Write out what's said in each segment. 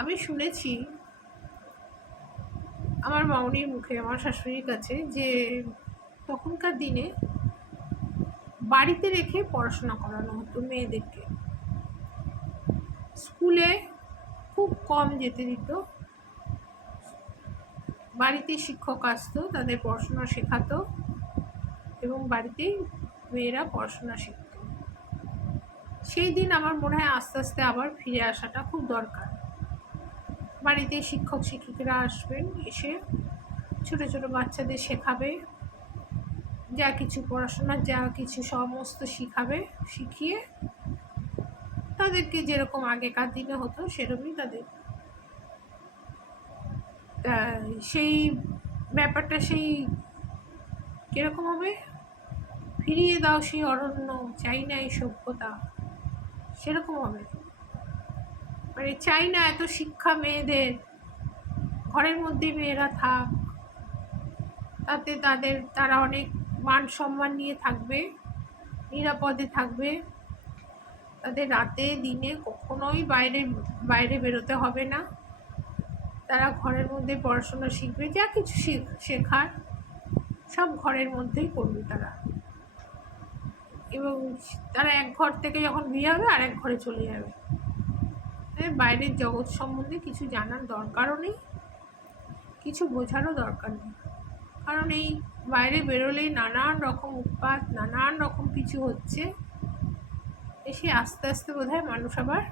আমি শুনেছি আমার মামনির মুখে, আমার শাশুড়ির কাছে যে তখনকার দিনে বাড়িতে রেখে পড়াশোনা করানো হতো মেয়েদেরকে। স্কুলে খুব কম যেতে দিত। বাড়িতেই শিক্ষক আসতো, তাদের পড়াশোনা শেখাতো এবং বাড়িতেই মেয়েরা পড়াশোনা শিখত। সেই দিন আমার মনে হয় আস্তে আস্তে আবার ফিরে আসাটা খুব দরকার। বাড়িতে শিক্ষক শিক্ষিকারা আসবেন, এসে ছোট ছোট বাচ্চাদের শেখাবে। যা কিছু পড়াশোনার, যা কিছু সমস্ত শিখাবে, শিখিয়ে তাদেরকে যেরকম আগেকার দিনে হতো, সেরকমই তাদের। সেই ব্যাপারটা সেই কীরকম হবে? ফিরিয়ে দাও সেই অরণ্য, চাই না এই সভ্যতা। সেরকম হবে। মানে চাই না এত শিক্ষা মেয়েদের। ঘরের মধ্যে মেয়েরা থাক। তাতে তাদের, তারা অনেক মান সম্মান নিয়ে থাকবে, নিরাপদে থাকবে। তাদের রাতে, দিনে কখনোই বাইরে বাইরে বেরোতে হবে না। তারা ঘরের মধ্যে পড়াশোনা শিখবে, যা কিছু শেখার, সব ঘরের মধ্যেই করবে তারা। এবং তারা এক ঘর থেকে যখন বিয়ে হবে আর এক ঘরে চলে যাবে। বাইরের জগৎ সম্বন্ধে কিছু জানার দরকারও নেই, কিছু বোঝারও দরকার নেই। কারণ এই বাইরে বেরোলেই নানান রকম উৎপাত, নানান রকম কিছু হচ্ছে, এসে আস্তে আস্তে বোধ মানুষ আবার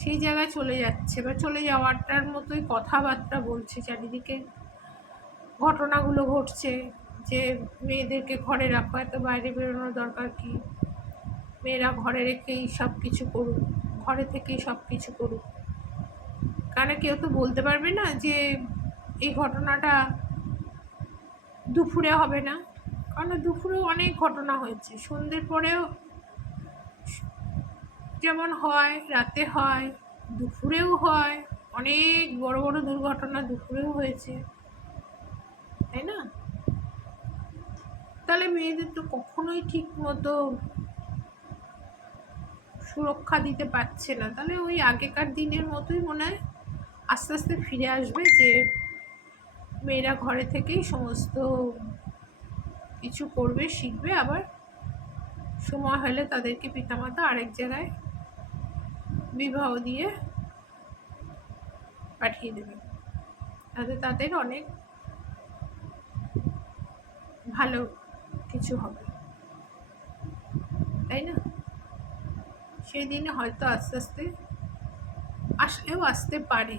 সেই জায়গায় চলে যাচ্ছে বা চলে যাওয়ারটার মতোই কথাবার্তা বলছে, চারিদিকে ঘটনাগুলো ঘটছে যে মেয়েদেরকে ঘরে রাখো, এত বাইরে বেরোনোর দরকার কি? মেয়েরা ঘরে রেখেই সব কিছু করুক। ঘরে থেকেই সব কিছু করুক। কারণ কেউ তো বলতে পারবে না যে এই ঘটনাটা দুপুরে হবে না। কারণ দুপুরেও অনেক ঘটনা হয়েছে। সন্ধ্যের পরেও যেমন হয়, রাতে হয়, দুপুরেও হয়, অনেক বড় বড় দুর্ঘটনা দুপুরেও হয়েছে। তাই না? তাহলে মেয়েদের তো কখনোই ঠিক মতো সুরক্ষা দিতে পারছে না। তাহলে ওই আগেকার দিনের মতোই মনে হয় আস্তে আস্তে ফিরে আসবে যে মেয়েরা ঘরে থেকেই সমস্ত কিছু করবে, শিখবে। আবার সময় হলে তাদেরকে পিতামাতা আরেক জায়গায় বিবাহ দিয়ে পাঠিয়ে দেবে। তাতে তাদের অনেক ভালো কিছু হবে। তাই না? সেই দিনে হয়তো আস্তে আস্তে আসলেও আসতে পারে।